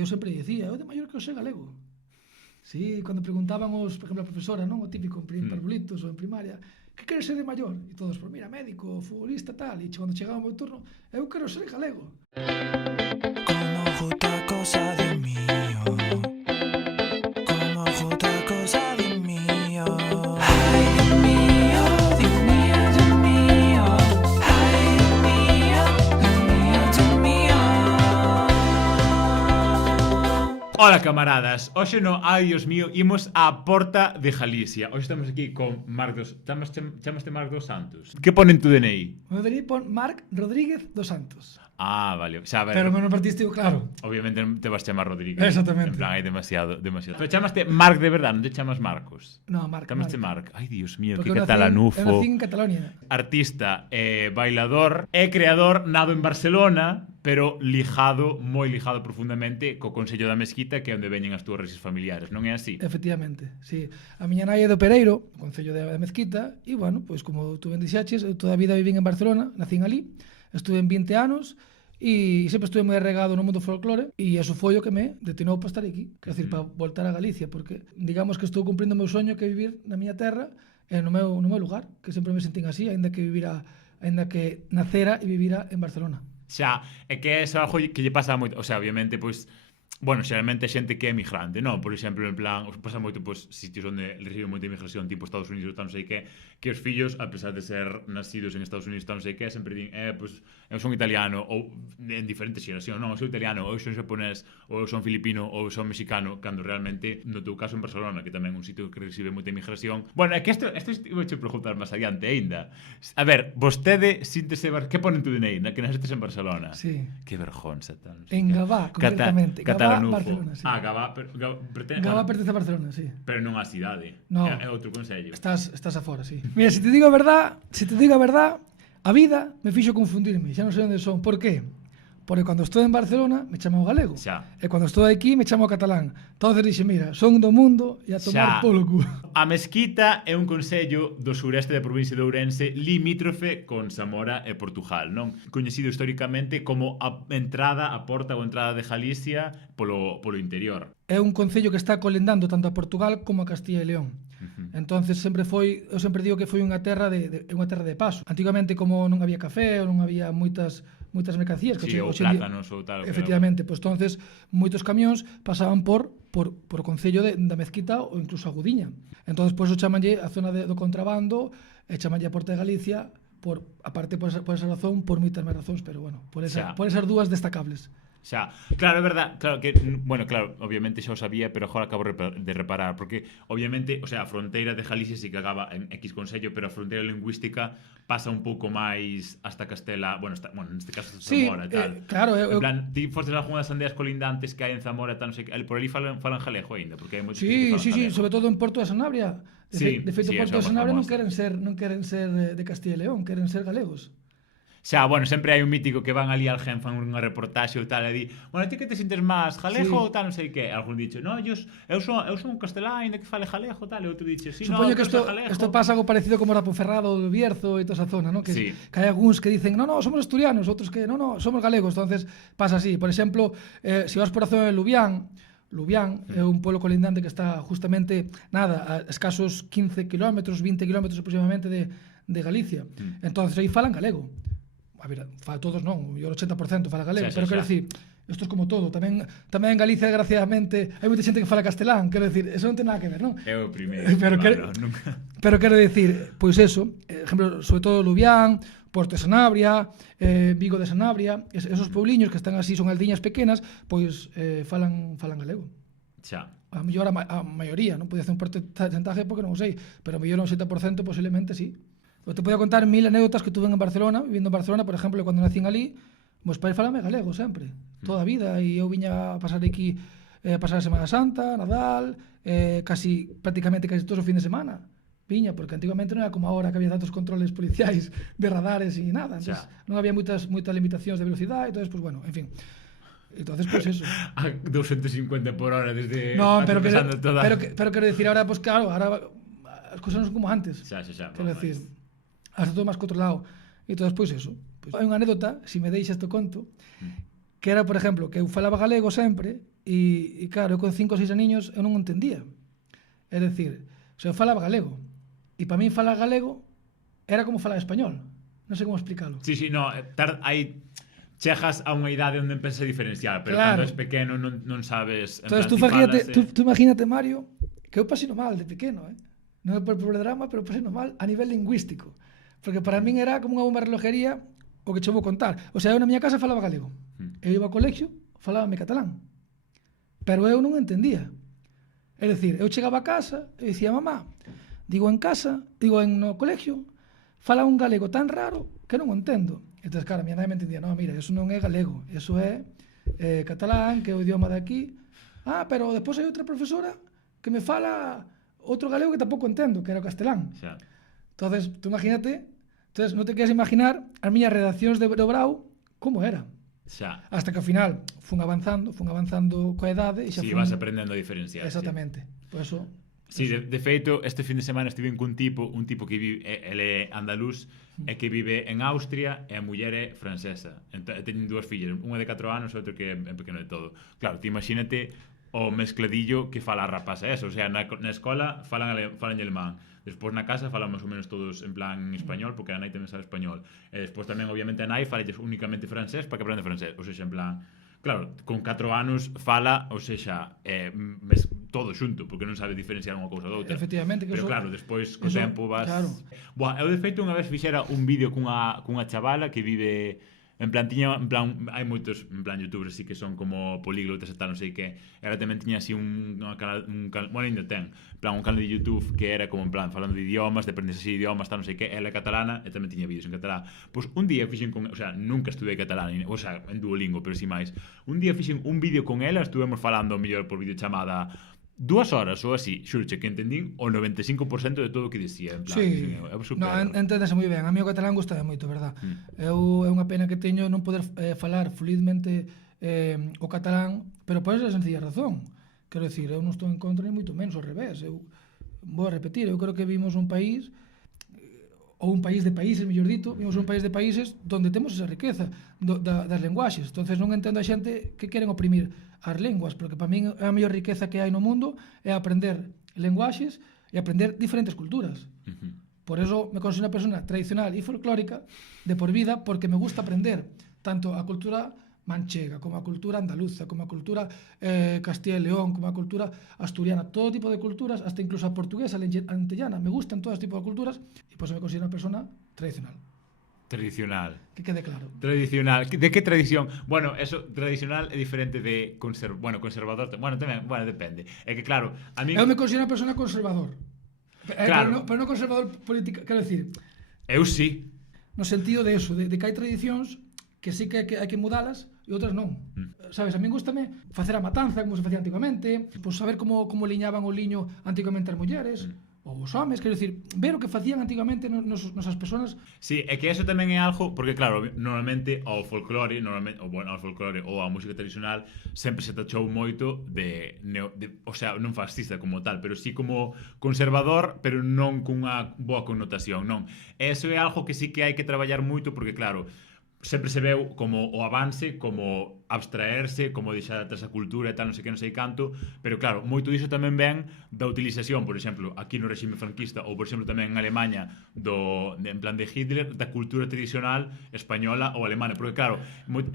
eu sempre dicía, eu de maior que eu sei galego. Sí, cando preguntaban por exemplo, a profesora, non? O típico en parvulitos ou en primaria, que queres ser de maior? E todos, pues mira, médico, futbolista, tal. E cando chegaba o meu turno, eu quero ser galego. Como otra cosa de mío, como otra cosa de mío. Ay, Dios mío, Dios mío, Dios mío. Ay, Dios mío, Dios mío, Dios mío. Ola camaradas, hoxe no Ai Dios mío imos á Porta de Galicia. Hoxe estamos aquí con Marc dos... Chamaste Marc dos Santos. Que pone en tu DNI? O meu DNI pon Marc Rodríguez dos Santos. Ah, vale. O sea, a ver, Pero non partiste claro. obviamente non te vas chamar Rodríguez. Exactamente. En plan, hai demasiado. Pero chamaste Marc de verdade, non te chamas Marcos. No, Marc. Chamaste Marc. Ai, Dios mío, Porque que eu catalanufo. nací en Catalonia. Artista, bailador e creador, nado en Barcelona, pero moi ligado profundamente co Consello da Mesquita, que é onde veñen as túas raíces familiares, non é así? Efectivamente, sí. A miña nai é do Pereiro, o Concello da Mezquita, e, bueno, pois como tú ben dixaches, eu toda a vida vivín en Barcelona, nacín ali, estuve en 20 anos, e sempre estuve moi arregado no mundo folclore, e eso foi o que me detinou para estar aquí, quer decir, para voltar a Galicia, porque digamos que estou cumprindo o meu soño que é vivir na miña terra e no meu lugar, que sempre me sentín así, aínda que nacera e vivira en Barcelona. Xa, é que é algo que lle pasa moito, o sea, obviamente, pois, bueno, xeralmente xente que é emigrante, non? Por exemplo, en plan, pasa moito, pois, sitios onde recibe moita emigración, tipo Estados Unidos, tal, non sei que os fillos, a pesar de ser nacidos en Estados Unidos, tal, non sei que, sempre din, pois, eu son italiano, ou en diferentes xeracións, non, eu son italiano, ou eu son japonés, ou eu son filipino, ou eu son mexicano, cando realmente, no teu caso en Barcelona, que tamén é un sitio que recibe moita emigración. Bueno, é que isto vou che preguntar máis adiante aínda. A ver, vostede síntese, que pone en tu DNI, que nascetes en Barcelona? Sí. Que vergonza, tal. En Gavá, concretamente. Gavá, Barcelona, sí. Ah, Gavá, Gavá pertence a Barcelona, sí. Pero non a cidade. No. É outro consello. Estás afora, sí. Mira, se te digo a verdad, a vida me fixo confundirme, xa non sei onde son. Por qué? Porque cando estou en Barcelona me chamo galego. Xa. E cando estou aquí me chamo catalán. Entonces dixe, mira, son do mundo e a tomar polo cu. A Mesquita é un concello do sureste da provincia de Ourense, limítrofe con Zamora e Portugal, non? Coñecido históricamente como a porta ou entrada de Galicia polo interior. É un concello que está colendando tanto a Portugal como a Castilla e León. Entonces eu sempre digo que foi unha terra de paso. Antigamente, como non había café ou non había moitas mercancías, sí, ou plátanos ou tal. Efectivamente, pois entonces moitos camións pasaban por o concello da Mezquita ou incluso a Gudiña. Entonces, pois o chamanlle a zona do contrabando e chamanlle a Porta de Galicia aparte por esa razón, por moitas máis razóns, pero bueno, por esas dúas destacables. Xa, claro, é verdad, claro que, bueno, claro, obviamente xa o sabía, pero agora acabo de reparar, porque obviamente, o sea, a fronteira de Galicia sí que acaba en X concello, pero a fronteira lingüística pasa un pouco máis hasta Castela, bueno, neste caso Zamora, sí, tal. Claro, en plan, ti fostes algunhas das aldeas colindantes que hai en Zamora, tal, non sei que, por ali falan galego aínda, porque hai moitos sí, sobre todo en Porto de Sanabria. De feito, Porto de Sanabria non queren ser de Castilla e León, queren ser galegos. Xa, bueno, sempre hai un mítico que van ali al gen, fan unha reportaxe ou tal, e di, bueno, ti que te sintes máis, galego ou tal, non sei que, algún dicho, no, eu son un castelán, ainda que fale galego, tal, e outro dicho, sí, supoño que isto pasa algo parecido como Rapoferrado, o Bierzo e toda esa zona, ¿no? Que hai algúns que dicen, no, somos asturianos, outros que, no, somos galegos, entonces pasa así. Por exemplo, se vas por a zona de Lubián é un pueblo colindante que está justamente, a escasos 15 kilómetros, 20 kilómetros aproximadamente de Galicia. Entonces aí falan galego. A ver, todos non, o 80% fala galego, pero quero dicir, isto é como todo, tamén en Galicia, desgraciadamente, hai moita xente que fala castelán, quero dicir, eso non ten nada que ver, non? É o primeiro, pero quero dicir, pois eso, exemplo, sobre todo Lubián, Porto de Sanabria, Vigo de Sanabria, esos puebliños que están así, son aldiñas pequenas, pois falan galego. Xa. A mellor a maioría, non podía hacer un porcentaje porque non o sei, pero a mellor un 70% posiblemente sí. Eu te podía contar 1000 anécdotas que tuve en Barcelona, vivindo en Barcelona, por exemplo, cando nacín ali, meus pais falame galego sempre, toda a vida, e eu viña a pasar aquí, pasar a Semana Santa, Nadal, prácticamente casi todos os fin de semana. Viña, porque antigamente non era como agora que había tantos controles policiais de radares e nada, entonces non había moitas limitacións de velocidade, entonces, pues bueno, en fin. Entonces, pues eso. A 250 por hora desde... No, pero quero decir, ahora, pues claro, ahora as cousas non son como antes. Xa. Quero decir, hasta todo máis controlado. E entón, pois eso. Hai unha anécdota, se me deixas te conto, que era, por exemplo, que eu falaba galego sempre, e claro, eu con 5 ou 6 aniños eu non o entendía. É dicir, eu falaba galego, e para mí falar galego era como falar español. Non sei como explicalo. Sí, no, hai chegas a unha idade onde empezas a diferenciar, pero Claro. cando és pequeno non sabes... Entonces, tú imagínate, Mario, que eu pasino mal de pequeno, non é por drama, pero pasino mal a nivel lingüístico. Porque para min era como unha bomba de relojería o que che vou contar. O sea, eu na miña casa falaba galego. Eu iba ao colegio, falábame catalán. Pero eu non entendía. É dicir, eu chegaba a casa e dicía, mamá, digo no colegio, fala un galego tan raro que non o entendo. Entón, claro, a miña nai me entendía, no, mira, eso non é galego, eso é catalán, que é o idioma de aquí. Pero depois hai outra profesora que me fala outro galego que tampouco entendo, que era o castelán. Xa. Entonces, tú imagínate, non te queres imaginar as miñas redaccións de Brau como era. Xa. Hasta que ao final fun avanzando coa idade e xa Sí, vas aprendendo a diferenciar. Exactamente. Por eso Sí, de feito, este fin de semana estive con un tipo que vive, ele é andaluz, e que vive en Austria, e a muller é francesa. Teñen 2 fillas, unha de 4 anos e outro que é pequeno de todo. Claro, te imagínate o mezcladillo que fala a rapaza eso, o sea, na escola falan alemán, despois na casa falan máis ou menos todos en plan español, porque a nai tamén sabe español, e despois tamén obviamente a nai falles únicamente francés para que aprende francés, ou seja, en plan, claro, con 4 anos fala, ou seja, todo xunto, porque non sabe diferenciar unha cousa doutra. Efectivamente, que pero eso, claro, despois co tempo vas... Claro. Eu de feito unha vez fixera un vídeo cunha chavala que vive en plan hai moitos en plan youtubers así que son como políglotas e tal, non sei que. Ela tamén tiña así un canal, bueno, ainda ten, en plan un canal de YouTube que era como en plan falando de idiomas, de aprenderse idiomas, tal, non sei que. Ela é catalana e tamén tiña vídeos en catalán. Pois un día fixen o sea, nunca estudei catalán, o sea, en Duolingo, pero si máis. Un día fixen un vídeo con ela, estuvemos falando mellor por videochamada 2 horas ou así, xurche, que entendín o 95% de todo o que dicía, en plan, sí, super... enténdese moi ben. A mí o catalán gustaba moito, verdad? É unha pena que teño non poder falar fluidmente o catalán, pero por esa sencilla razón. Quero dicir, eu non estou en contra ni moito menos, ao revés. Eu vou a repetir, eu creo que vimos un país ou un país de países, mellor dito, vimos un país de países donde temos esa riqueza das lenguaxes. Entonces non entendo a xente que queren oprimir as linguas, porque para min a mellor riqueza que hai no mundo é aprender lenguaxes e aprender diferentes culturas. Por eso me considero unha persona tradicional e folclórica de por vida, porque me gusta aprender tanto a cultura manchega, como a cultura andaluza, como a cultura Castilla y León, como a cultura asturiana, todo tipo de culturas, hasta incluso a portuguesa, a antillana, me gustan todo tipo de culturas y por eso me considero una persona tradicional. Tradicional. Que quede claro. Tradicional. ¿De qué tradición? Bueno, eso, tradicional é diferente de conservador. Bueno, tamén, depende. É que claro, a mí... Eu me considero unha persona conservador. Claro. Pero non conservador político, quero decir... Eu sí. No sentido de eso, de que hai tradicións que sí que hai que mudalas e outras non. Sabes, a mí gustame facer a matanza como se facía antigamente, pues saber como liñaban o liño antigamente as mulleres, ou os homes, quero dicir, ver o que facían antigamente nosas persoas. Sí, é que eso tamén é algo, porque claro, normalmente ao folclore, ou á música tradicional sempre se tachou moito o sea, non fascista como tal, pero sí como conservador, pero non cunha boa connotación, non. Eso é algo que sí que hai que traballar moito, porque claro, sempre se veu como o avance, como abstraerse, como deixar atrás a cultura e tal, non sei que, non sei canto, pero claro, moito diso tamén ven da utilización, por exemplo, aquí no regime franquista, ou por exemplo tamén en Alemanha, en plan de Hitler, da cultura tradicional española ou alemana, porque claro,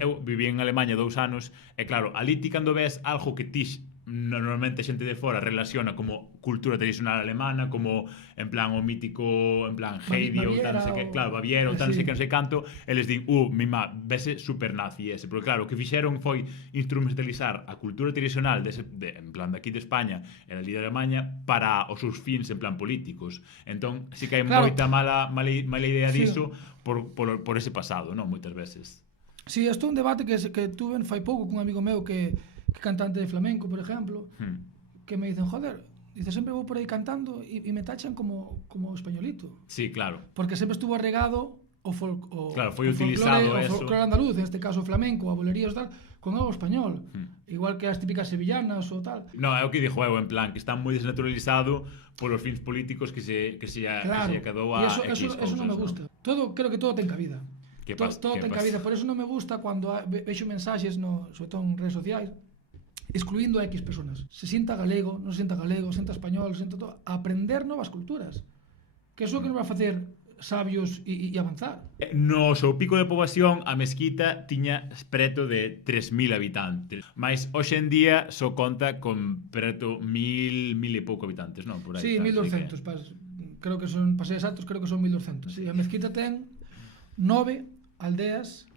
eu viví en Alemanha 2 anos, e claro, ali ti cando ves algo que ti normalmente xente de fora relaciona como cultura tradicional alemana, como en plan o mítico, en plan Heidi ou tal, non sei que, claro, Baviera ou tal, non sei que, non sei canto, eles din, mima, vese super nazi ese, porque claro, o que fixeron foi instrumentalizar a cultura tradicional en plan de aquí de España e da de Alemania para os seus fins en plan políticos. Entón, sí que hai moita mala idea diso por ese pasado, non? Moitas veces. Sí, isto é un debate que tuve fai pouco cun amigo meu que cantante de flamenco, por ejemplo, que me dicen, joder, dice, sempre vou por aí cantando e me tachan como españolito. Sí, claro. Porque sempre estuvo arregado claro, foi utilizado o folclore andaluz, en este caso o flamenco, a bolerías tal, con algo español. Igual que as típicas sevillanas ou tal. No, é o que dixo eu, en plan, que está moi desnaturalizado polos fins políticos que se quedou a X cousas. Eso non me gusta. Creo que todo ten cabida. Todo ten cabida. Por eso non me gusta cando vexo mensaxes, sobre todo en redes sociais, excluindo a X personas. Se sienta galego, non se sienta galego, se sienta español, se sienta todo, aprender novas culturas. Que é o que nos vai facer sabios e avanzar. No seu pico de poboación, a Mesquita tiña preto de 3.000 habitantes. Mas hoxe en día só conta con preto 1.000 e pouco habitantes, non? Por aí, Sí, 1.200. Creo que son, para ser exactos, creo que son 1.200. Sí, a Mesquita ten 9 aldeas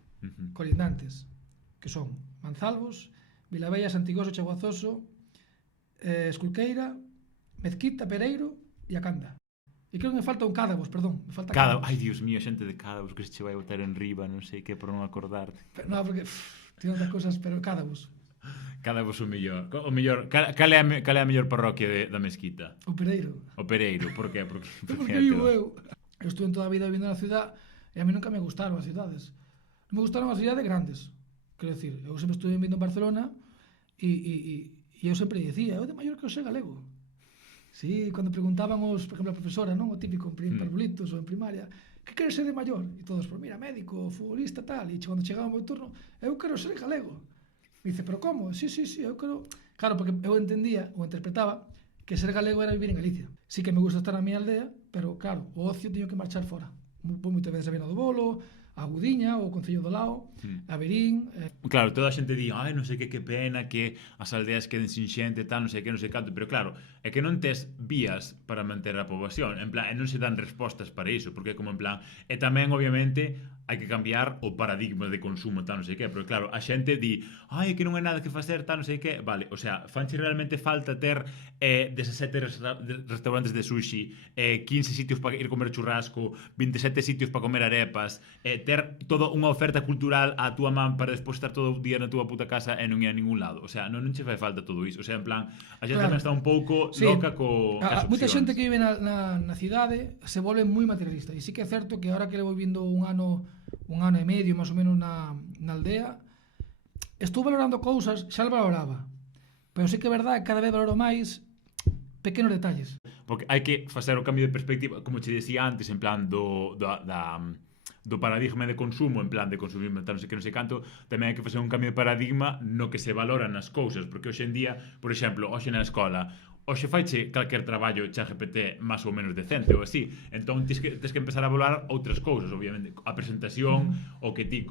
colindantes, que son Manzalvos, Vilabella, Santigoso, Chaguazoso, Esculqueira, Mezquita, Pereiro e Acanda. E creo que me falta un Cádavos, perdón. Me falta Cádavos. Ai, Dios mío, xente de Cádavos que se che vai botar en riba, non sei que, por non acordarte. No, porque tiene outras cosas, pero Cádavos. Cádavos o mellor. Cal é a mellor parroquia da Mesquita? O Pereiro. O Pereiro, por qué? Porque vivo eu. Eu estuve en toda a vida vivindo na ciudad e a mí nunca me gustaron as cidades. Non me gustaron as cidades grandes. Quero dicir, eu sempre estuve vivindo en Barcelona e eu sempre dicía, eu de maior que eu sei galego. Sí, cando preguntaban por exemplo, a profesora, non? O típico en parvulitos ou en primaria, que queres ser de maior? E todos, mira, médico, futbolista, tal. E cando chegaba o meu turno, eu quero ser galego. Me dice, pero como? Sí, eu quero... Claro, porque eu entendía, ou interpretaba, que ser galego era vivir en Galicia. Sí que me gusta estar na miña aldea, pero claro, o ocio teño que marchar fora. Vou moitas veces a Viana do Bolo, a Gudiña, o Concello do Lao, a Verín... Claro, toda a xente di, ai, non sei que pena que as aldeas queden sin xente, tal, non sei que, non sei canto, pero claro, é que non tes vías para manter a poboación, en plan, e non se dan respostas para iso, porque como en plan, e tamén, obviamente, hai que cambiar o paradigma de consumo, tal, non sei que, pero claro, a xente di, ai, que non hai nada que facer, tal, non sei que, vale, o sea, fanche realmente falta ter 17 restaurantes de sushi, 15 sitios para ir comer churrasco, 27 sitios para comer arepas, ter toda unha oferta cultural á túa man para despois estar todo o día na túa puta casa e non ir a ningún lado. O sea, non che fai falta todo iso. O sea, en plan, a xente tamén está un pouco loca co as opcións. Moita xente que vive na cidade se volve moi materialista. E sí que é certo que ahora que levo vivindo un ano e medio, máis ou menos, na aldea, estou valorando cousas, xa lo valoraba. Pero sí que é verdade, cada vez valoro máis pequenos detalles. Porque hai que facer o cambio de perspectiva, como che decía antes, en plan do paradigma de consumo, en plan de consumir non sei que non sei canto, tamén hai que facer un cambio de paradigma no que se valoran as cousas, porque hoxe en día, por exemplo, hoxe na escola, hoxe faiche calquer traballo ChatGPT máis ou menos decente ou así, entón tes que empezar a valorar outras cousas, obviamente, a presentación, o que ti,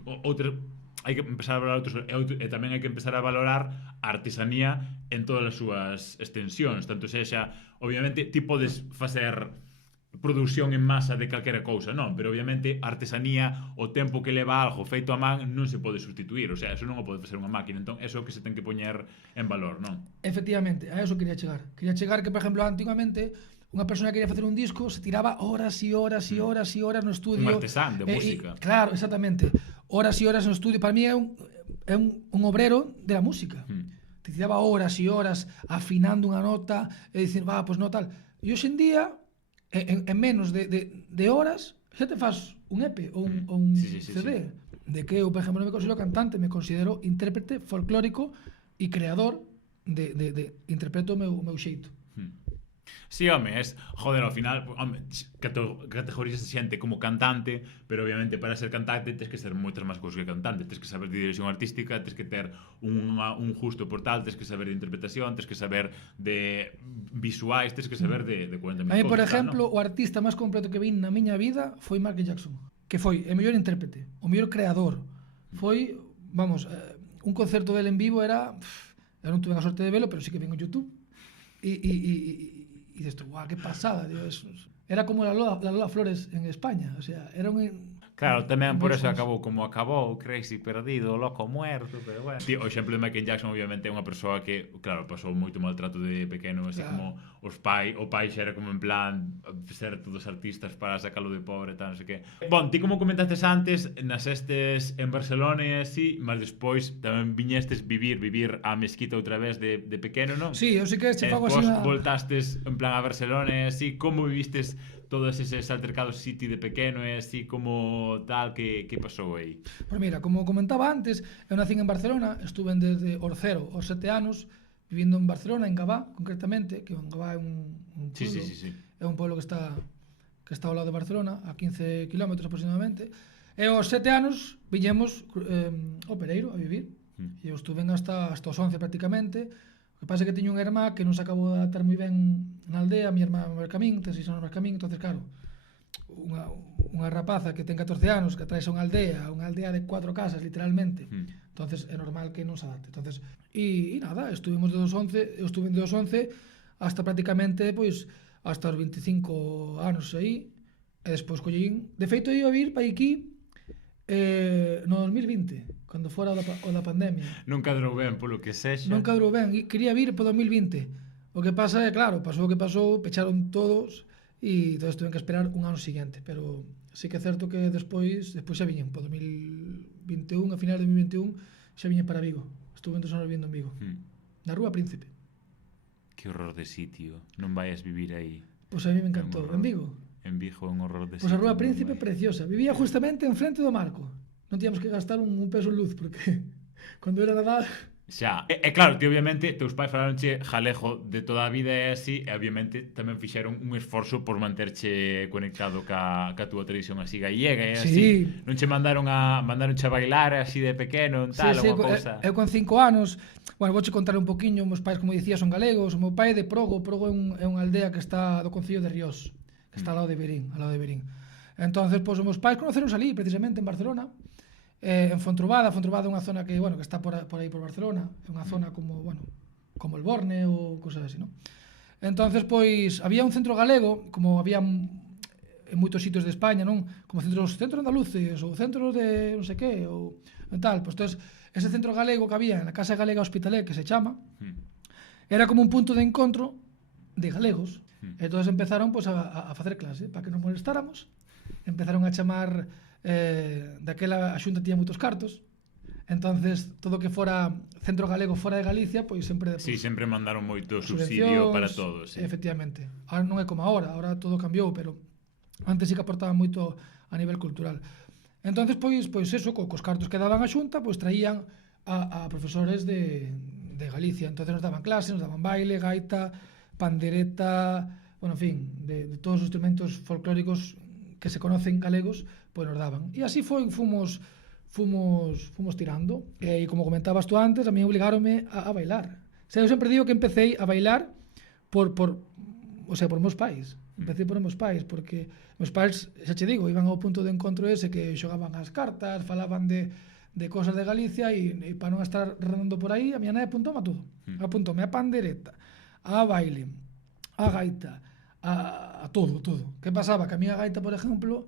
hai que empezar a valorar outros, e tamén hai que empezar a valorar a artesanía en todas as súas extensións, tanto sexa, obviamente, ti podes facer produción en masa de calquera cousa, non, pero obviamente a artesanía, o tempo que leva algo feito a man non se pode sustituir, o sea, eso non o pode facer unha máquina, entón eso é o que se ten que poñer en valor, non? Efectivamente, a eso quería chegar. Quería chegar que, por exemplo, antigamente unha persona que quería facer un disco se tiraba horas e horas e horas e horas no estudio. Un artesán de música. Claro, exactamente. Horas e horas no estudio. Para mí é un obrero de la música. Te tiraba horas e horas afinando unha nota e dicir, pues no tal. E hoxe en día, en menos de horas, xa te faz un EP ou un CD. De que eu, por exemplo, non me considero cantante, me considero intérprete folclórico e creador interpreto o meu xeito. Sí, home, joder, ao final, home, categorizas xente como cantante, pero obviamente para ser cantante tens que ser moitas máis cousas que cantante, tens que saber de dirección artística, tens que ter un justo portal, tens que saber de interpretación, tens que saber de visuais, tens que saber de 40.000 cousas. A mí, por exemplo, o artista máis completo que vin na miña vida foi Michael Jackson, que foi o mellor intérprete, o mellor creador. Foi, vamos, un concerto dele en vivo era... Eu non tuve a sorte de velo, pero sí que vin en YouTube. Y dices, guau, qué pasada, Dios. Era como la Lola Flores en España, o sea, era un... Claro, tamén por eso acabou como acabou, crazy, perdido, loco, muerto, pero bueno. Tío, o exemplo de Michael Jackson, obviamente, é unha persoa que, claro, pasou moito maltrato de pequeno, así como o pai xa era como en plan ser todos artistas para sacalo de pobre, tal, non sei que. Bon, ti como comentaste antes, nasestes en Barcelona e así, mas despois tamén viñestes vivir a Mesquita outra vez de pequeno, non? Sí, eu sei que che fago así. Voltastes en plan a Barcelona e así, como vivistes todos eses altercados City de pequeno e así como tal, que pasou aí? Pois mira, como comentaba antes, eu nacín en Barcelona, estuve desde os 0 aos 7 anos vivindo en Barcelona, en Gavá, concretamente, que en Gavá é un pueblo, é un pueblo que está ao lado de Barcelona, a 15 km aproximadamente, e aos 7 anos viñemos ao Pereiro a vivir. E eu estuve hasta os 11 prácticamente. O que pasa é que tiño unha irmá que non se acabou de adaptar moi ben na aldea, a miña irmá no Camín, ten 6 anos no Camín, entonces claro, unha rapaza que ten 14 anos, que traes a unha aldea de 4 casas, literalmente, entonces é normal que non se adapte. Entonces, e nada, estuvimos de 11, eu estuve de 11 hasta prácticamente, pois, hasta os 25 anos aí, e despois collín. De feito, eu ia vir para aquí no 2020, cando fora o da pandemia. Non cadrou ben polo que sexa. Non cadrou ben, quería vir para 2020. O que pasa é, claro, pasou o que pasou, pecharon todos, e entonces tuven que esperar un ano seguinte, pero sí que é certo que despois xa viñen, para 2021, a final de 2021, xa viñen para Vigo. Estuve 2 anos vivindo en Vigo, na Rúa Príncipe. Que horror de sitio, non vayas vivir aí. Pois a mí me encantou, en Vigo. En Vigo é un horror de sitio. Pois a Rúa Príncipe preciosa, vivía justamente en frente do marco. Non tíamos que gastar un peso en luz, porque cando era Nadal... Xa, e claro, ti obviamente, teus pais falaronche galego de toda a vida e así, e obviamente tamén fixeron un esforzo por manterche conectado ca túa tradición así gallega e así. Sí. Non che mandaronche a bailar así de pequeno, tal, sí, alguma cousa. Eu con 5 anos, bueno, vouche contar un poquinho, meus pais, como dicía, son galegos, o meu pai é de Progo, Progo é unha aldea que está do concello de Ríos, que está ao lado de Verín, Entonces, pois, os meus pais conoceron ali, precisamente en Barcelona, en Fontrobada é unha zona que, bueno, que está por aí por Barcelona, é unha zona como, bueno, como el Borne ou cosas así, ¿no? Entonces, pois, había un centro galego, como había en moitos sitios de España, non? Como centros andaluces, ou centros de non sei que, ou tal, pois, entonces, ese centro galego que había na Casa Galega Hospitalet, que se chama, era como un punto de encontro de galegos. Entonces empezaron, pois, a facer clase, para que non molestáramos, empezaron a chamar daquela a Xunta tiña moitos cartos, entonces todo que fora centro galego fora de Galicia, pois sempre... Sí, sempre mandaron moito subsidio para todos. Sí. Efectivamente. Ahora non é como ahora todo cambiou, pero antes sí que aportaba moito a nivel cultural. Entonces, pois eso, cos cartos que daban a Xunta, pois traían a profesores de Galicia, entonces nos daban clase, nos daban baile, gaita, pandereta, bueno, en fin, de todos os instrumentos folclóricos que se conocen galegos, pois nos daban. E así fomos tirando. E como comentabas tú antes, a mí obligáronme a bailar. O sea, eu sempre digo que empecé a bailar por meus pais. Empecé por meus pais, porque meus pais, xa che digo, iban ao punto de encontro ese que xogaban as cartas, falaban de cosas de Galicia, e para non estar rodando por aí, a miña nai apuntoume a todo. Apuntoume a pandereta, a baile, a gaita, a todo. Que pasaba? Que a miña gaita, por exemplo,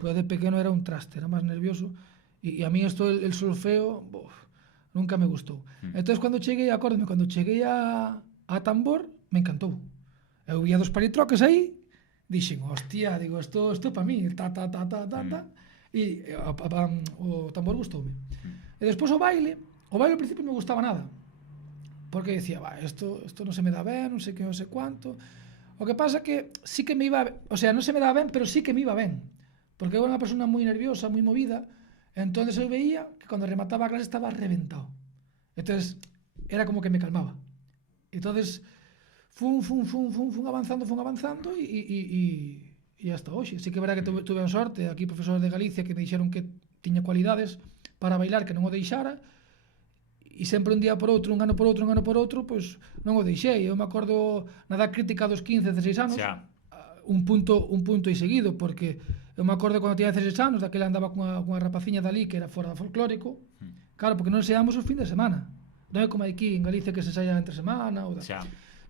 eu de pequeno era un traste, era máis nervioso, e a mí isto, el solfeo, nunca me gustou. Entón, cando cheguei a tambor, me encantou. Eu vía dos palitroques aí, dixen, hostia, digo, isto é para mí, ta, e o tambor gustoume. E despois o baile ao principio non me gustaba nada, porque decía, isto non se me dá ben, non sei que, non sei cuánto. O que pasa que sí que me iba, o sea, non se me dá ben, pero sí que me iba ben, porque eu era unha persona moi nerviosa, moi movida, entonces eu veía que cando remataba a clase estaba reventado. Entonces era como que me calmaba. Entonces fun avanzando e hasta hoxe. Sí que é verdad que tuve a sorte, aquí profesores de Galicia que me dixeron que tiña cualidades para bailar, que non o deixara, e sempre un día por outro, un ano por outro, pois non o deixei. Eu me acordo na edad crítica dos 15, 16 anos, un punto e seguido, porque eu me acordo cando tiña 16 anos, daquela andaba cunha rapaciña dali que era fora folclórico, claro, porque non ensaiamos os fin de semana. Non é como aquí en Galicia que se ensaia entre semana ou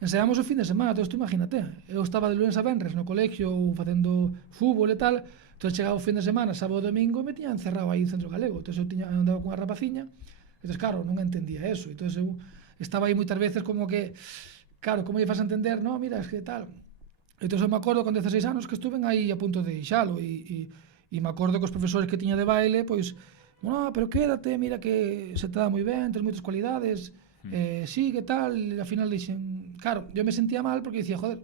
ensaiamos o fin de semana. Entón, tú imagínate, eu estaba de lunes a venres no colegio facendo fútbol e tal, entón chegaba o fin de semana, sábado e domingo, me tiña encerrado aí en centro galego. Entón eu andaba cunha rapaciña, entón claro, non entendía eso. Entón eu estaba aí moitas veces como que, claro, como lle faz a entender, no, mira, es que tal. Entón eu me acordo con 16 anos que estuven aí a punto de deixalo, e me acordo que os profesores que tiña de baile, pois, no, pero quédate, mira que se te dá moi ben, tens moitas cualidades, sí, que tal, e ao final dixen, claro, eu me sentía mal porque dicía, joder,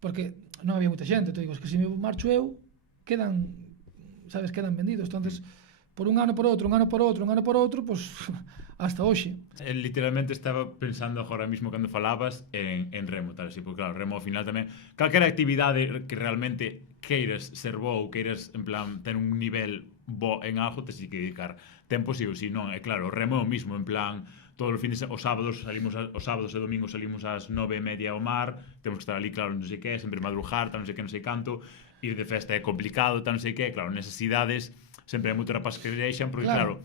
porque non había moita xente, te digo, es que se me marcho eu, quedan vendidos, entonces, por un ano por outro, pois, hasta hoxe. Literalmente estaba pensando agora mismo cando falabas en remo, tal así, porque claro, remo ao final tamén, calquera actividade que realmente queiras ser bo ou queiras, en plan, ter un nivel bo en algo, tes que dedicar tempo si ou si, non? E claro, o remo é o mismo, en plan, todos os fines, os sábados e domingos salimos ás 9:30 ao mar, temos que estar ali, claro, non sei que, sempre madrugar, tal, non sei que, non sei canto, ir de festa é complicado, tal, non sei que, claro, nesas idades sempre hai moito rapaz que deixan, porque claro,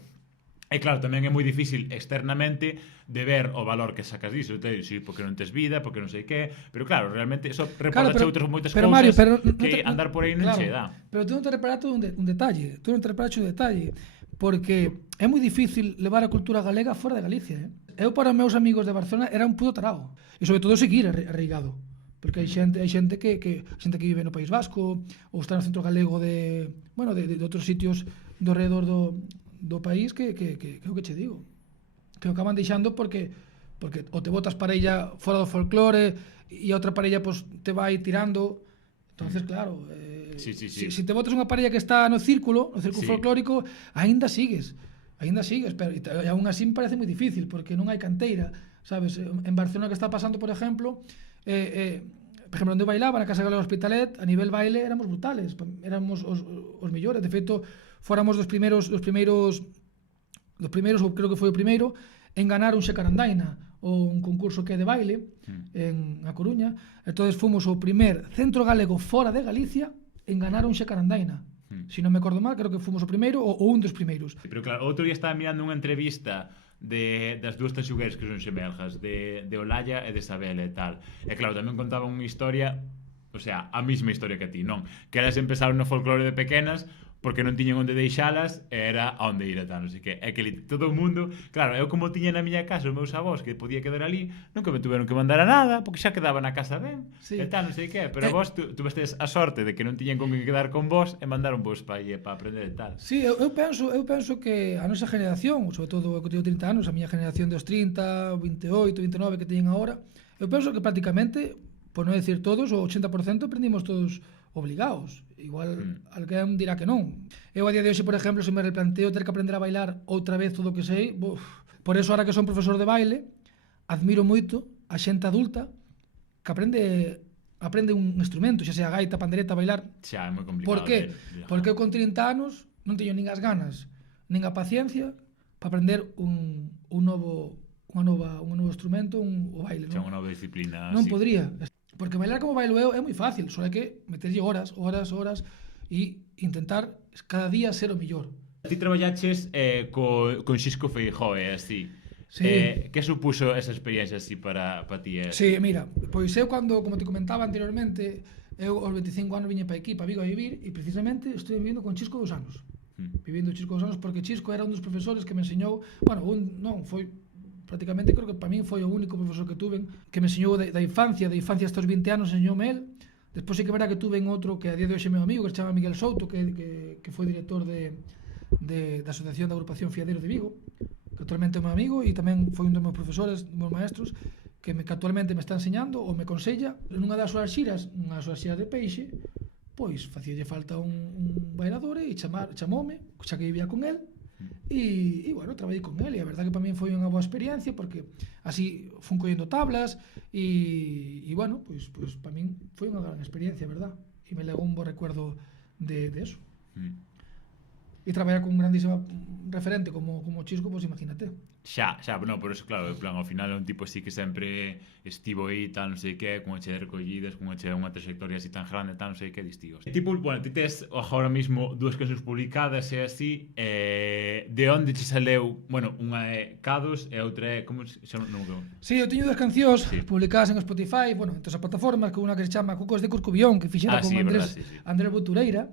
e claro, tamén é moi difícil externamente de ver o valor que sacas disso, porque non tes vida, porque non sei que, pero claro, realmente eso reportache outras moitas cousas Mario, que andar por aí non che dá. Pero tú non te reparaste un detalle, porque é moi difícil levar a cultura galega fora de Galicia, Eu para os meus amigos de Barcelona era un puto tarao, e sobre todo seguir arraigado, porque hai xente que vive no País Vasco ou está no centro galego de outros sitios do redor do país que é o que che digo, que o acaban deixando porque o te botas parella fora do folclore e a outra parella pues, te vai tirando. Entonces, claro, sí. Si te botas unha parella que está no círculo folclórico, aínda sigues, pero aún así me parece moi difícil porque non hai canteira, sabes? En Barcelona que está pasando, por exemplo, onde eu bailaba na Casa Galega Hospitalet, a nivel baile éramos brutales, éramos os mellores, de feito fóramos dos primeiros, ou creo que foi o primeiro, en ganar un Xacarandaina, ou un concurso que é de baile, en A Coruña. Entonces fomos o primer centro galego fora de Galicia en ganar un Xacarandaina. Se non me acordo mal, creo que fomos o primeiro ou un dos primeiros. Pero claro, outro día estaba mirando unha entrevista das dúas tanxugueiras que son xemelgas, de Olalla e de Sabela e tal. E claro, tamén contaban unha historia, o sea, a mesma historia que a ti, non? Que elas empezaron no folclore de pequenas porque non tiñan onde deixalas e era a onde ir a tal, non sei que. É que todo o mundo, claro, eu como tiña na miña casa os meus avós que podía quedar ali, nunca me tuveron que mandar a nada, porque xa quedaba na casa ben, e tal, non sei que. Pero vos tuvestes a sorte de que non tiñan con que quedar con vos e mandaron vos para aprender e tal. Sí, eu penso que a nosa generación, sobre todo eu que teño 30 anos, a miña generación dos 30, 28, 29 que teñen agora, eu penso que prácticamente, por non decir todos, o 80% aprendimos todos obligados. Igual alguén dirá que non. Eu a día de hoxe, por exemplo, se me replanteo ter que aprender a bailar outra vez todo o que sei, por eso, ahora que son profesor de baile, admiro moito a xente adulta que aprende un instrumento, xa sea gaita, pandereta, bailar. Xa, é moi complicado. Por que? Porque eu con 30 anos non teño nin as ganas, nin a paciencia para aprender un novo instrumento, o baile, xa, unha nova disciplina. Non podría. Porque bailar como bailo eu é moi fácil, só é que meterlle horas e intentar cada día ser o mellor. Ti traballaches con Xisco Feijóo, así. Sí. Que supuso esa experiencia así para ti? Sí, mira, pois eu cando, como te comentaba anteriormente, eu aos 25 anos viña para aquí, para Vigo a vivir, e precisamente estou vivindo con Chisco 2 anos. Vivindo Chisco 2 anos porque Chisco era un dos profesores que me enseñou, foi prácticamente, creo que para min foi o único profesor que tuven que me enseñou da infancia hasta os 20 anos, enseñoume el. Despois sí que verá que tuven outro que a día de hoxe é meu amigo, que se chama Miguel Souto, que foi director da Asociación de Agrupación Fiadeiros de Vigo, que actualmente é meu amigo e tamén foi un dos meus profesores, dos meus maestros, que actualmente me está enseñando ou me consella. Nunha das súas xiras de peixe, pois facíalle falta un bailador e chamoume, xa que vivía con el. E bueno, traballei con ele, e a verdade que para min foi unha boa experiencia porque así fun collendo tablas e bueno, pois para min foi unha gran experiencia, verdad? E me legou un bo recuerdo de eso. E traballar con un grandísima referente como Chisco, pois imagínate. Xa, por eso, claro, en plan, ao final é un tipo así que sempre estivo aí, tal, non sei que, con che recollidas, con unha trayectoria así tan grande, tal, non sei que, distíos. Tipo, bueno, ti tes agora mismo 2 cancións publicadas e así, de onde che saleu, bueno, unha é K2 e outra é, como se chama? Sí, eu teño 2 cancións publicadas en Spotify, bueno, en todas as plataformas, con unha que se chama Cucos de Curcubión, que fixera con Andrés Botureira,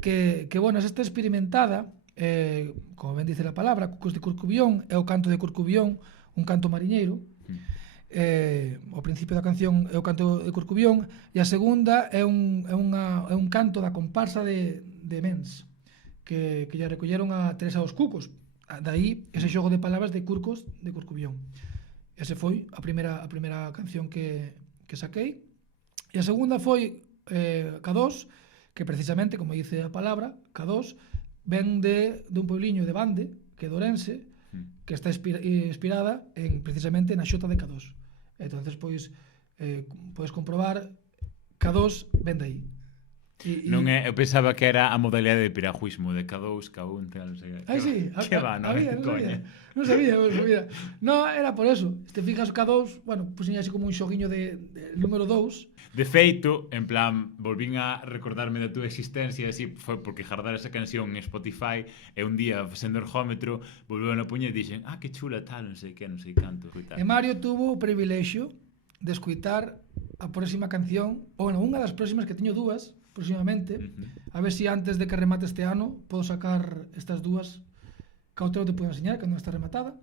que bueno, esta experimentada, como ben dice a palabra, Cucos de Curcubión, é o canto de Curcubión, un canto mariñeiro. O principio da canción é o canto de Curcubión, e a segunda é un canto da comparsa de Mens, que lle recolleron a Teresa dos Cucos. Daí ese xogo de palabras de Curcos de Curcubión. Ese foi a primeira canción que saquei. E a segunda foi K2, que precisamente, como dice a palabra, K2, ven dun puebliño de Bande, que é de Ourense, que está inspirada precisamente na xota de K2. Entonces, pois, podes comprobar K2 ven de aí. Non é, eu pensaba que era a modalidade de piragüismo, de K2, K1, tal, non sei. Ai, sí, Que va, non é? Non sabía. No, era por eso. Se te fijas o K2, bueno, pues así como un xoguiño de número 2. De feito, en plan, volvín a recordarme da túa existencia, así, foi porque jardar esa canción en Spotify, e un día, facendo ergómetro, volveu a poñer e dixen, que chula tal, non sei que, non sei canto, e tal. E Mario tuvo o privilexio de escuitar a próxima canción, ou bueno, unha das próximas que teño dúas, próximamente, a ver si antes de que remate este ano podo sacar estas dúas que outro te podo enseñar, que non está rematada.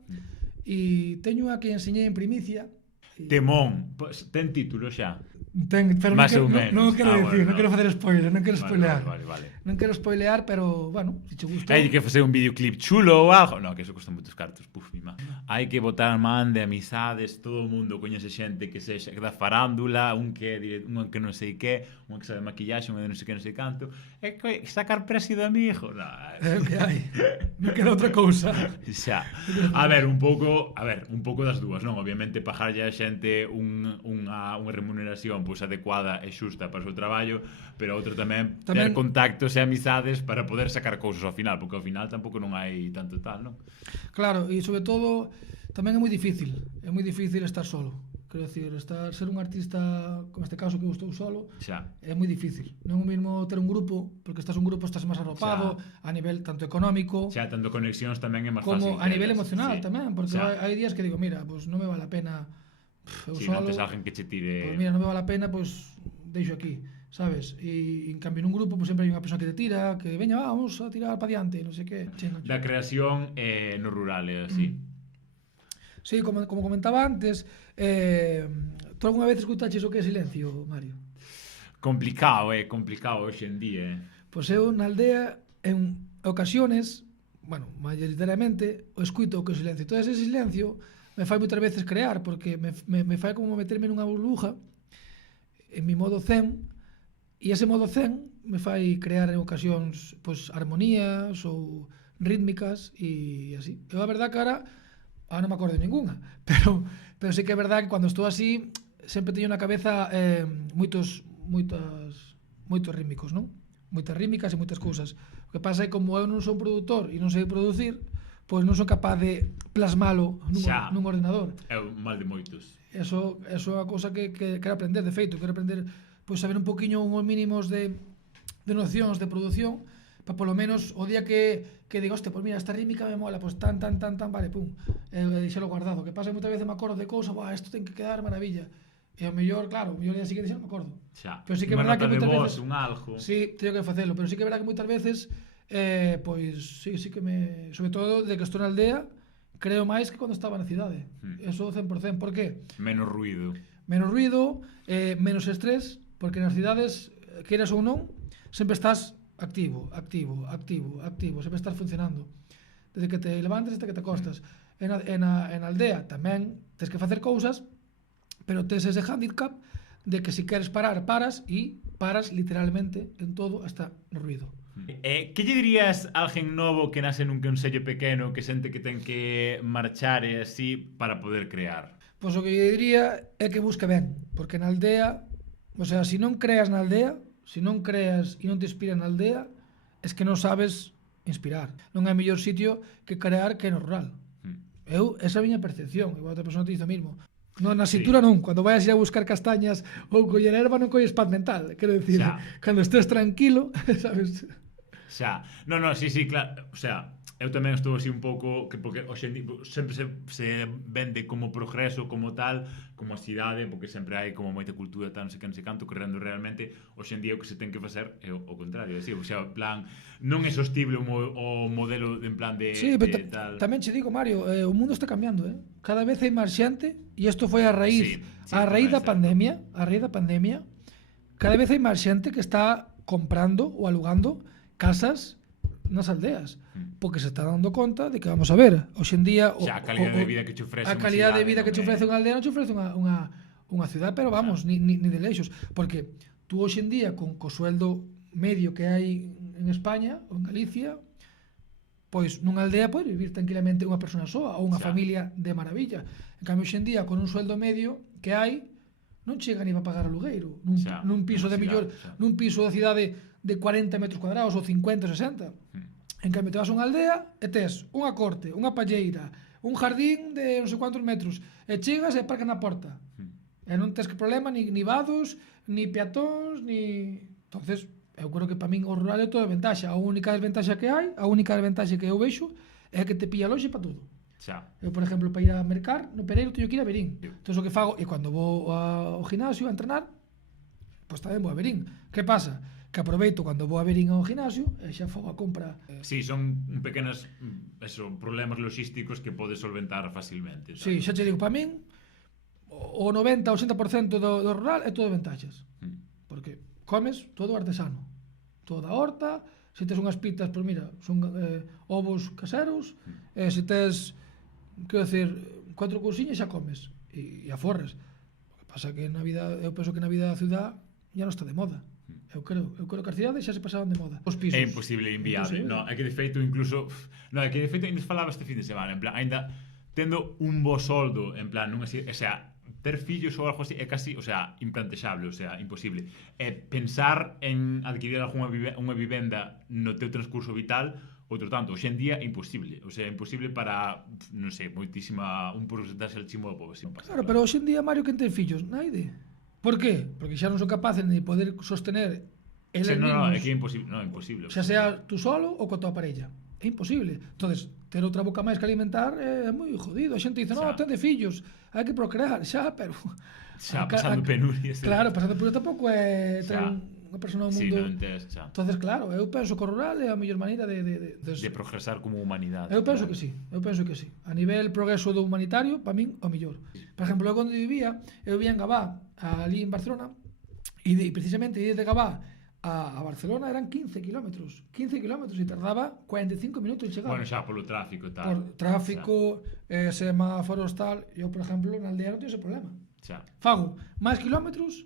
E teño unha que enseñei en primicia. Temón, pues, ten título xa. Pero más ou menos. Non quero decir, non quero facer spoiler, non quero spoilear. Vale. Non quero spoilear, pero, bueno, se che gustou. Hai que facer un videoclip chulo ou algo. No, que eso custa moitos cartos, puf, mima. Hai que botar man de amizades, todo o mundo coñece xente que sexa que da farándula, un que non sei que, un que sabe maquillaxe, un que non sei que, non sei canto. E que sacar presi de amigo. No, que hai. Non quero outra cousa. Xa. A ver, un pouco das dúas, non? Obviamente pagarlle a xente unha remuneración pois adecuada e xusta para o seu traballo, pero outro tamén ter contactos e amizades para poder sacar cousas ao final, porque ao final tampouco non hai tanto tal, non? Claro, e sobre todo tamén é moi difícil estar solo. Quero dicir, ser un artista, como este caso que eu estou solo, xa. É moi difícil. Non é o mesmo ter un grupo, porque estás un grupo estás máis arropado, xa. A nivel tanto económico, xa, tanto conexións tamén é máis fácil. Como a nivel emocional tamén, porque hai días que digo, mira, pues non me vale a pena si non tes alguén que che tire... Pues mira, non me vale a pena, pues deixo aquí, sabes? E en cambio nun grupo pues, sempre hai unha persona que te tira, que veña, vamos a tirar para diante, non sei que. Da creación no rural, é así. Sí, como comentaba antes, tú alguna vez escutaches o que é silencio, Mario? Complicado hoxe en día. Pois eu na aldea, en ocasiones, bueno, mayoritariamente, o escuito o que é silencio. Todo ese silencio me fai moitas veces crear, porque me fai como meterme nunha burbuja en mi modo zen, e ese modo zen me fai crear en ocasións pois, armonías ou rítmicas e así. Eu a verdad que ahora non me acordo de ninguna, pero sí que é verdad que cando estou así sempre teño na cabeza moitos rítmicos, non? Moitas rítmicas e moitas cousas. O que pasa é que como eu non sou produtor e non sei producir, pois non son capaz de plasmalo nun ordenador. É o mal de moitos. Eso é unha cousa que quero aprender, de feito. Quero aprender, pois, saber un poquinho uns mínimos de nocións de produción, para polo menos o día que digo, hostia, pois mira, esta rítmica me mola, pois tan, vale, pum, deixalo guardado. Que pasa que moitas veces me acordo de cousa, isto ten que quedar maravilla. E o mellor, claro, o mellor día siguiente xa non me acordo. Pero sí que é verdad que moitas veces... un algo. Sí, teño que facelo, pero sí que é verdad que moitas veces pois sí que me... Sobre todo, de que estou na aldea, creo máis que cando estaba na cidade. Eso 100%. Por qué? Menos ruido. Menos ruido, menos estrés, porque nas cidades, queiras ou non, sempre estás activo. Sempre estás funcionando. Desde que te levantes hasta que te acostas. En a aldea tamén tens que facer cousas, pero tes ese handicap de que se queres parar, paras e paras literalmente en todo hasta no ruido. Que lle dirías a alguén novo que nace nun concello pequeno que sente que ten que marchar e así para poder crear? Pois o que lle diría é que busque ben, porque na aldea, o sea, se non creas na aldea, se non creas e non te inspiras na aldea, es que non sabes inspirar. Non é mellor sitio que crear que no rural. Esa é a miña percepción, igual outra persona te dice o mismo. No, na cintura non, cando vayas ir a buscar castañas ou coller erva non colles paz mental, quero dicir, cando estés tranquilo, sabes? Xa, sí, claro, o sea, eu tamén estou así un pouco, que porque hoxe sempre se vende como progreso, como tal, como a cidade, porque sempre hai como moita cultura, tal, non sei canto, correndo realmente, hoxe en día o que se ten que facer é o contrario, así, o sea, en plan, non é sostible o modelo en plan de... Sí, pero tamén che digo, Mario, o mundo está cambiando, cada vez hai máis xente, e isto foi a raíz da pandemia, cada vez hai máis xente que está comprando ou alugando casas nas aldeas, porque se está dando conta de que, vamos a ver, hoxe en día a calidade de vida que te ofrece unha aldea non te ofrece unha cidade, pero vamos, ni de leixos, porque tú hoxe en día con co sueldo medio que hai en España ou en Galicia, pois nunha aldea pode vivir tranquilamente unha persona soa ou unha familia de maravilla. En cambio, hoxe en día, con un sueldo medio que hai, non chega ni para pagar alugueiro nun piso de mellor, nun piso da cidade de 40 metros cuadrados ou 50 ou 60. En cambio, te vas a unha aldea e tes unha corte, unha palleira, un jardín de non sei cuantos metros, e chegas e aparcas na porta. E non tes que problema ni vados, ni peatóns, ni... Entonces, eu creo que para min o rural é toda ventaxa. A única desventaxa que hai, a única desventaxa que eu vexo é que te pilla longe para todo. Eu, por exemplo, para ir a mercar, no Pereiro teño que ir a Verín. Entón, o que fago, e cando vou ao gimnasio a entrenar, pois tamén vou a Verín. Que pasa? Que aproveito cando vou a Verín ao gimnasio e xa fago a compra. Sí, son pequenos problemas logísticos que podes solventar facilmente. Sí, xa te digo, para min, o 90-80% do rural é todo ventaxas. Porque comes todo artesano. Toda a horta, se tes unhas pitas, pois mira, son ovos caseros, se tes, quero decir, 4 cousiñas xa comes e aforres. O que pasa que na vida, eu penso que na vida da ciudad ya non está de moda. Eu creo que as cidades xa se pasaban de moda. Os pisos. É imposible, inviable. No, é que de feito incluso, ainda falaba este fin de semana, en plan, ainda tendo un bo soldo, en plan, non así, o sea, ter fillos ou algo así é casi, o sea, implantexable, o sea, imposible. E pensar en adquirir unha vivenda no teu transcurso vital, outro tanto, hoxe en día é imposible. O sea, imposible para, non sei, moitísima, un porcentaxe alchimo do pobo. Claro, pero hoxe en día, Mario, quen ten fillos? Naide. Por qué? Porque xa non son capaces de poder sostener eles mismos. No, é que é imposible, non, imposible. Xa sea tú solo ou coa tua parella. É imposible. Entonces, ter outra boca máis que alimentar é moi jodido. A xente dice, non, ten de fillos, hai que procrear, xa, pero... Xa, pasando penurias. Claro, pasando penurias tampouco é traer unha persona ao mundo... Sí, non tes, xa. Entonces, claro, eu penso que o rural é a mellor maneira de progresar como humanidade. Eu penso que sí, A nivel progreso do humanitario, para min, o mellor. Por exemplo, eu cando vivía en Gabá, ali en Barcelona, e precisamente ir de Gabá a Barcelona eran 15 kilómetros e tardaba 45 minutos en chegar. Bueno, xa polo tráfico e tal. Por tráfico, semáforos tal, eu, por exemplo, na aldea non teño ese problema. Xa. Fago máis kilómetros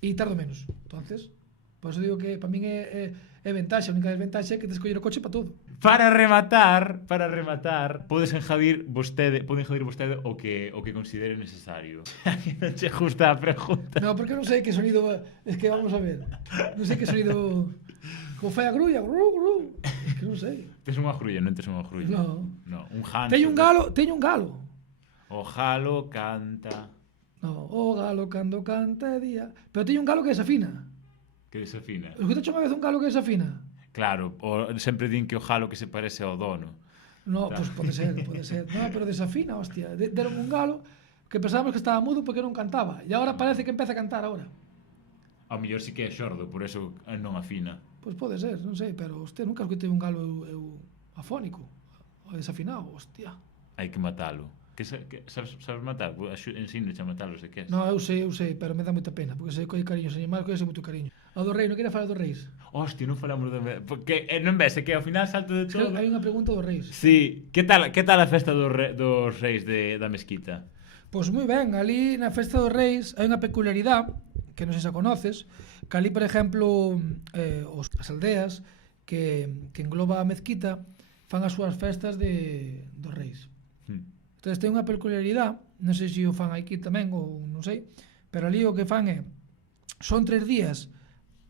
e tardo menos. Entonces, por eso digo que para min é ventaxa, a única desventaxa é que te escoller o coche para todo. Para rematar, poden enjadir vostede o que considere necesario. A que non che gusta a pregunta. No, porque non sei que sonido, es que vamos a ver. Non sei que sonido como fai a grulla, es que non sei. Tes unha grulla, non tes unha grulla. No, un hanso. Teño un galo. O galo canta. No, o galo cando canta é día. Pero teño un galo que desafina. Que desafina? Escuta unha vez un galo que desafina? Claro, sempre din que o galo que se parece ao dono. No, pois pode ser. No, pero desafina, hostia. Deron un galo que pensábamos que estaba mudo porque non cantaba. E agora parece que empeza a cantar agora. Ao mellor si que é xordo, por eso non afina. Pois pode ser, non sei, pero hostia, nunca escutei un galo afónico, ou desafinado, hostia. Hai que matalo. Sabes matar? Ensino-te a matalo se queres. No, eu sei, pero me dá moita pena, porque sei que hai cariños animais, que hai moito cariño. A do rei, non queria falar do reis? Hostia, non falamos do reis. Porque non ves, que ao final salto de todo. Hai unha pregunta do reis. Sí, que tal a festa dos reis da mezquita? Pois moi ben, ali na festa dos reis hai unha peculiaridade que non sei se a conoces, que ali, por exemplo, as aldeas que engloba a mezquita fan as súas festas dos reis. Entón, ten unha peculiaridade, non sei se o fan aquí tamén ou non sei, pero ali o que fan son 3 días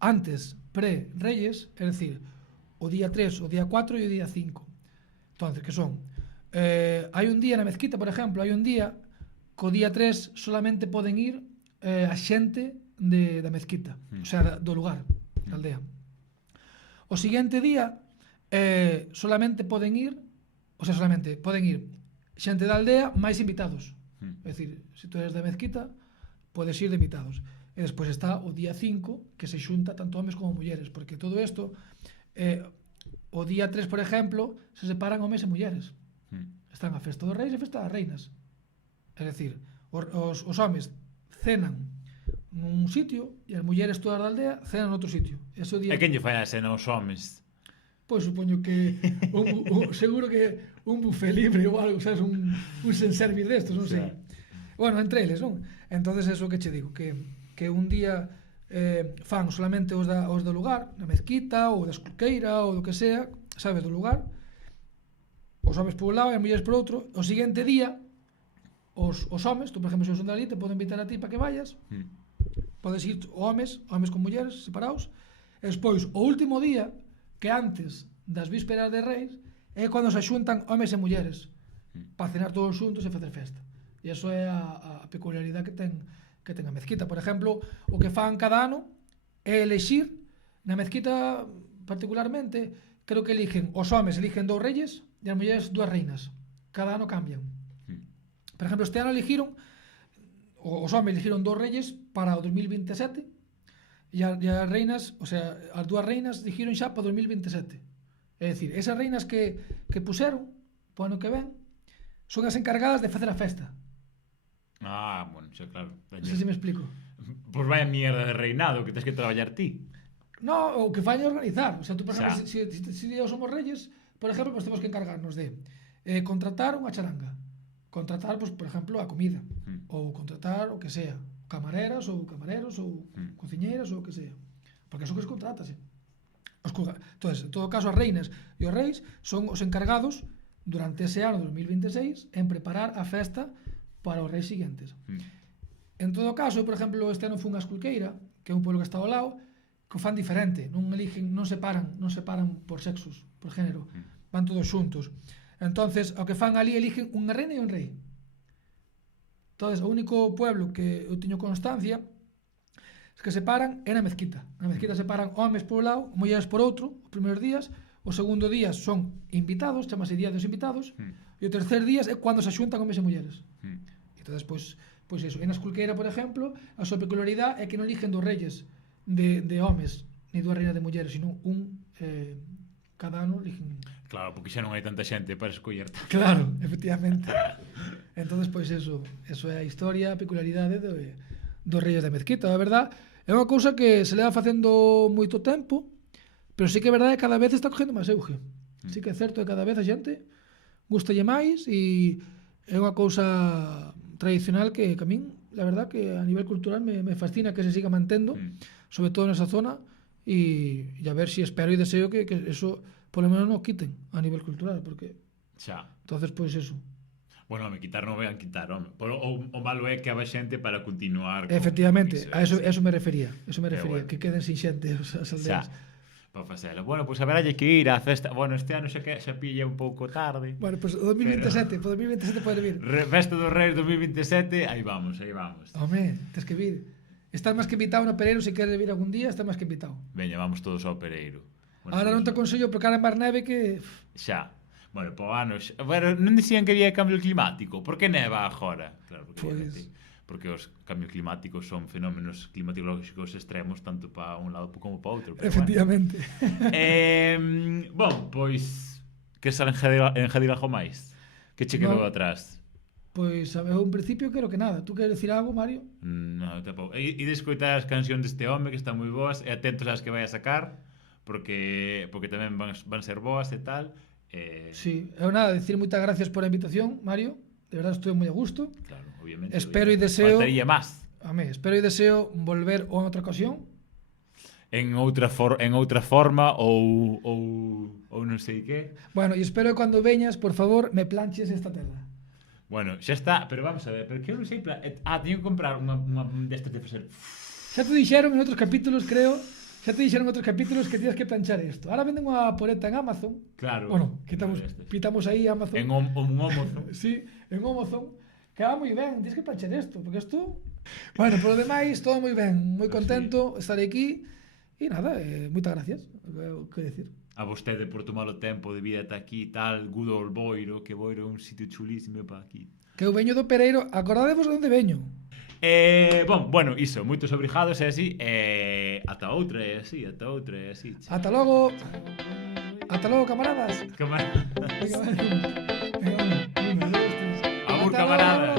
antes pre-reyes, é dicir, o día 3, o día 4 e o día 5. Entonces, que son? Hai un día na mezquita, por exemplo, hai un día que o día 3 solamente poden ir a xente da mezquita, o sea, do lugar, da aldea. O seguinte día solamente poden ir xente da aldea máis invitados. É dicir, se tu eres da mezquita, podes ir de invitados. E despois está o día 5, que se xunta tanto homes como mulleres, porque todo isto, o día 3, por exemplo, se separan homes e mulleres. Están a festa dos reis e a festa das reinas. É dicir, os homes cenan nun sitio e as mulleres todas da aldea cenan noutro sitio. E quen lle fai a cena aos homes? Pois supoño que seguro que un buffet libre ou algo, sabes, un senservice destos, non sei. Bueno, entre eles, non? Entonces eso que che digo, que un día fan solamente os do lugar, na mezquita ou da esculqueira ou do que sea, sabes, do lugar, os homes por un lado e as mulleres por outro. O seguinte día os homes, tú por exemplo se son dali, te poden invitar a ti para que vayas, podes ir homes con mulleres separados, e despois o último día, que antes das vísperas de Reis, é cando se xuntan homes e mulleres para cenar todos xuntos e facer festa. E iso é a peculiaridade que ten a mezquita. Por exemplo, o que fan cada ano é elexir, na mezquita particularmente, creo que eligen, os homes eligen 2 reyes e as mulleres 2 reinas. Cada ano cambian. Por exemplo, este ano eligiron, os homes eligiron 2 reyes para o 2027 e as reinas, o sea, as 2 reinas eligiron xa para o 2027. É dicir, esas reinas que puseron para o ano que ven son as encargadas de facer a festa. Ah, bueno, xa claro. Non sei se me explico. Pois vaya mierda de reinado que tens que traballar ti. No, o que fai é organizar. O sea, tú, por exemplo, si somos reyes, por exemplo, pues temos que encargarnos de contratar unha charanga, contratar, pues, por exemplo, a comida, ou contratar o que sea, camareras ou camareros ou cociñeiras ou o que sea, porque eso que se contrata, sí. Entonces, en todo caso, as reinas e os reis son os encargados durante ese ano 2026 en preparar a festa para os reis siguientes. En todo caso, por exemplo, este ano fun a Esculqueira, que é un pueblo que está ao lado, que o fan diferente, non separan por sexos, por género, van todos xuntos. Entonces, o que fan ali eligen unha reina e un rei. Entonces, o único pueblo que eu teño constancia que separan é na mezquita. Na mezquita separan homes por un lado, mulleres por outro, os primeiros días, o segundo día son invitados, chamase Día dos Invitados, e o tercer día é cando se xuntan homes e mulleres. Entonces, pois eso. En a Esculqueira, por exemplo, a súa peculiaridade é que non eligen 2 reyes de homes, ni 2 reinas de mulleres, sino cada ano eligen. Claro, porque xa non hai tanta xente para escollerte. Claro, efectivamente. Entonces, pois eso é a historia, a peculiaridade dos reyes de mezquita. A verdad, é unha cousa que se leva facendo moito tempo, pero sí que é verdade que cada vez está cogendo máis auge. Sí que é certo que cada vez a xente gustalle máis e é unha cousa tradicional que a min, la verdad, que a nivel cultural me fascina que se siga mantendo, sobre todo nesa zona, e a ver si espero e deseo que eso polo menos non quiten a nivel cultural, porque xa. Entonces, pois eso. Bueno, me quitar non vean quitar, home. O malo é que haba xente para continuar. Efectivamente, a eso me refería. Bueno. Que queden sin xente as aldeas. Para facelo. Bueno, pois haberalle que ir á festa. Bueno, este ano xa pilla un pouco tarde. Bueno, pois o 2027, po 2027 pode vir. Festa dos Reis 2027, aí vamos. Home, tes que vir. Estás máis que invitado no Pereiro, se queres vir algún día, estás máis que invitado. Veña, vamos todos ao Pereiro. Bueno, ahora non te aconsello porque ahora é máis neve que... Xa. Bueno, po ano... Bueno, non dicían que había cambio climático. Por que neva agora? Claro, porque os cambios climáticos son fenómenos climatológicos extremos tanto para un lado como para outro. Efectivamente. Bueno. Bon, pois... Que sal enjadir algo máis? Que che quedou atrás? Pois, eu en principio quero que nada. Tú queres decir algo, Mario? Non, tampouco. E de escoitar as cancións deste home que están moi boas e atentos ás que vai a sacar porque tamén van ser boas e tal. Sí, eu nada, decir moitas gracias por a invitación, Mario. De verdade estuve moi a gusto. Claro, obviamente. Espero e deseo... Faltaría máis. Espero e deseo volver en outra ocasión. En outra forma ou non sei que. Bueno, e espero que cando veñas, por favor, me planches esta tela. Bueno, xa está, pero vamos a ver, pero que eu non sei... teño que comprar unha destas de facer... Xa te dixeron en outros capítulos, creo... Xa te dixeron outros capítulos que tienes que planchar isto. Ahora venden unha poreta en Amazon. Claro. Bueno, pitamos aí Amazon. En Amazon. Sí, en Amazon. Que va moi ben, tienes que planchar isto, porque isto... Bueno, por lo demais, todo moi ben. Moi contento de estar aquí. E nada, moitas gracias. Que decir? A vostede por tomar o tempo de vir ata aquí tal, good old Boiro, que Boiro é un sitio chulísimo para aquí. Que eu veño do Pereiro, acordadevos de onde veño. Bueno, iso, moitos obrigados e así, ata outra e así, Ata logo, camaradas. Camaradas. Venga, 1, 2, 3. Amor, camaradas.